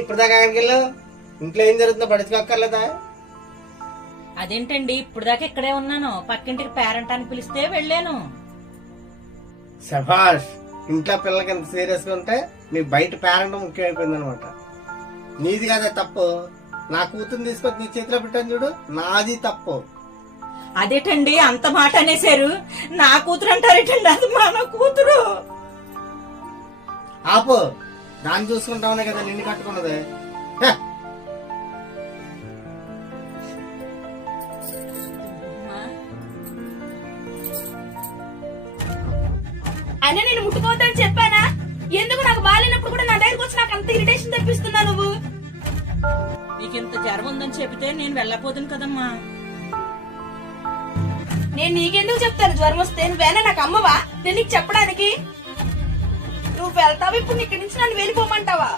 ఇప్పుడు దాకా అక్కడికి వెళ్ళావు? ఇంట్లో ఏం జరుగుతుందో పడుచుకోక్కర్లేదా? అదేంటండి ఇప్పుడు దాకా ఇక్కడే ఉన్నాను, పక్కింటికి పేరెంట్ అని పిలిస్తే వెళ్ళాను. శభాష్, ఇంట్లో పిల్లలకి ఎంత సీరియస్ గా ఉంటే మీ బయట పేరెంట్ ముఖ్యమైపోయింది అనమాట. నీది కాదే తప్పు. నా కూతురు తీసుకొచ్చి నీ చేతిలో పెట్టాను చూడు, నాది తప్పు. అదేటండి అంత మాట అనేశారు? నా కూతురు అంటారేటండి, అది మన కూతురు. ఆపు, దాన్ని చూసుకుంటామనే కదా నిన్ను కట్టుకున్నది. అయినా నేను ముట్టుకోవద్దని చెప్పానా? ఎందుకు నాకు బాగాలేనప్పుడు కూడా నా దగ్గరకు వచ్చి నాకు అంత ఇరిటేషన్ తెప్పిస్తున్నా నువ్వు? నీకు ఇంత జ్వరం ఉందని చెబితే నేను వెళ్ళకపోదును కదమ్మా. నేను నీకెందుకు చెప్తాను జ్వరం వస్తే? నువ్వేనా నాకు అమ్మవా నేను నీకు చెప్పడానికి? నువ్వు వెళ్తావు ఇప్పుడు ఇక్కడి నుంచి నన్ను వెళ్ళిపోమంటావా?